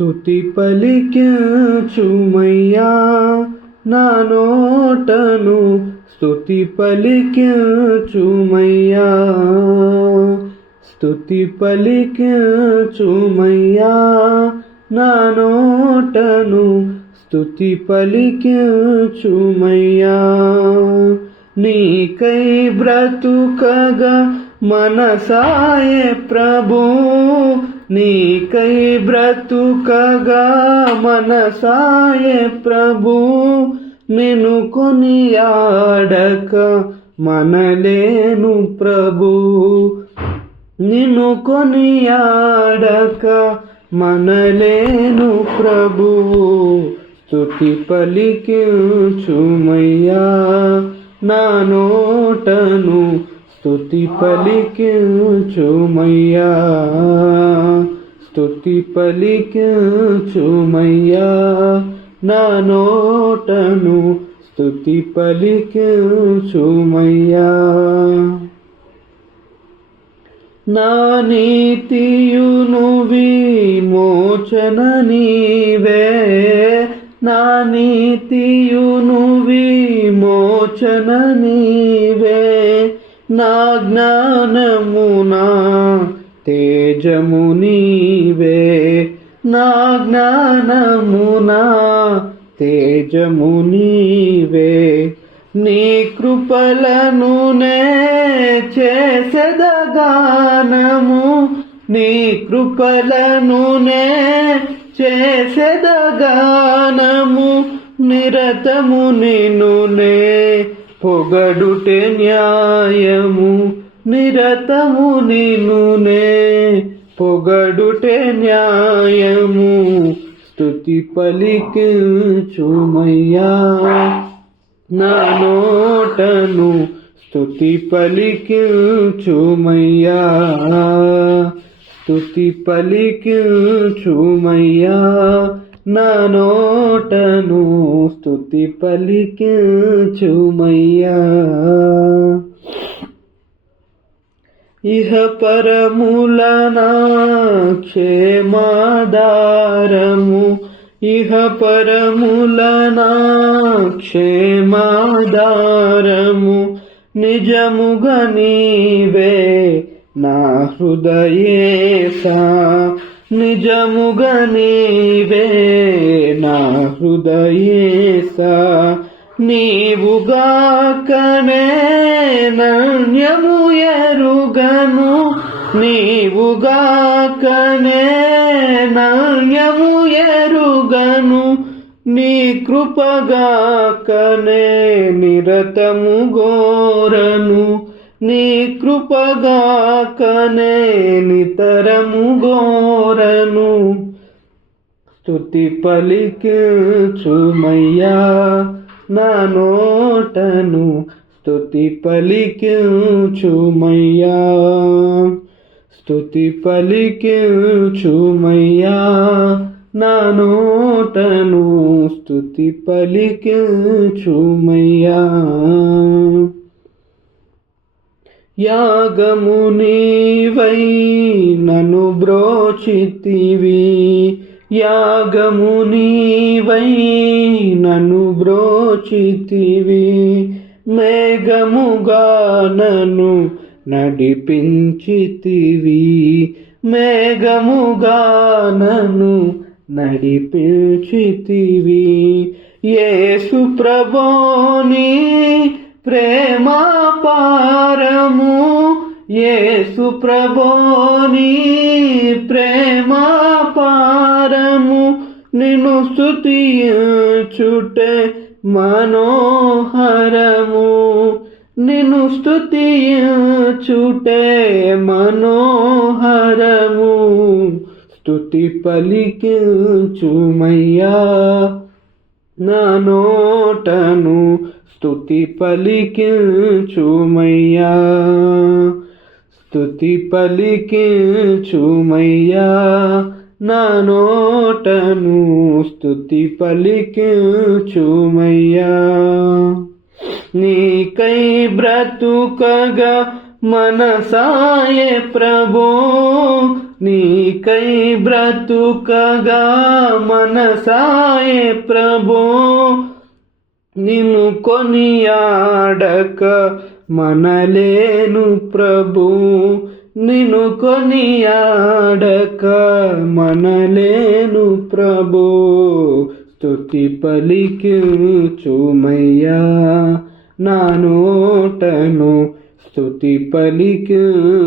స్తుతి పలికించుమయ్యా నా నోటను స్తుతి పలికించుమయ్యా స్తుతి పలికించుమయ్యా నా నోటను స్తుతి పలికించుమయ్యా నీకై బ్రతుకగా మనసాయే ప్రభు నీకై బ్రతుకగా మనసాయే ప్రభు నిన్ను కొనియాడక మనలేను ప్రభు నిన్ను కొనియాడక మనలేను ప్రభు స్తుతి పలికించుమయ్యా నా నోటను స్తుతి పలికించుమయ్యా స్తుతి పలికించుమయ్యా నా నోటను స్తుతి పలికించుమయ్యా నా నీతియును విమోచన నీవే నా నీతియును విమోచన నీవే నా జ్ఞానమునా తేజము నీవే నా జ్ఞానమునా తేజము నీవే నీ కృపలను నే చేసెదగానము నీ కృపలను నే చేసెదగానము నిరతము నిన్ను నే పొగడుటే న్యాయము నిరతము నిన్ను నే పొగడుటే న్యాయము స్తుతి పలికించుమయ్యా నా నోటను స్తుతి పలికించుమయ్యా స్తుతి పలికించుమయ్యా నా నోటను స్తుతి పలికించుమయ్యా ఇహ పరములనా క్షేమాధారము ఇహ పరములనా క్షేమాధారము నిజముగా నీవే నా హృదయేశా నిజముగా నీవే నా హృదయేశా నీవుగాకనే నన్యము ఎరుగను నీవుగాకనే నన్యము ఎరుగను నీ కృపగాకనే నిరతము గోరను నీ కృపగాకనే నితరము గోరను స్తుతి పలికించుమయ్యా నా నోటను స్తుతి పలికించుమయ్యా స్తుతి పలికించుమయ్యా నా నోటను స్తుతి పలికించుమయ్యా యాగము నీవై నన్ను బ్రోచితివి యాగము నీవై నన్ను బ్రోచితివి మేఘముగా నన్ను నడిపించితివి మేఘముగా నన్ను నడిపించితివి యేసు ప్రభుని ప్రేమ పారము యేసు ప్రభుని ప్రేమ పారము నిన్ను స్తుతించుటే మనోహరము నిన్ను స్తుతించుటే మనోహరము స్తుతి పలికించుమయ్యా నా నోటను స్తుతి పలికించుమయ్యా స్తుతి పలికించుమయ్యా నా నోటను స్తుతి పలికించుమయ్యా నీకై బ్రతుకగా మనసాయే ప్రభు నీకై బ్రతుకగా మనసాయే ప్రభో, నిన్ను కొనియాడక మనలేను ప్రభు, నిన్ను కొనియాడక మనలేను ప్రభు. స్తుతి పలికించుమయ్యా నా నోటను, స్తుతి పలికించుమయ్యా.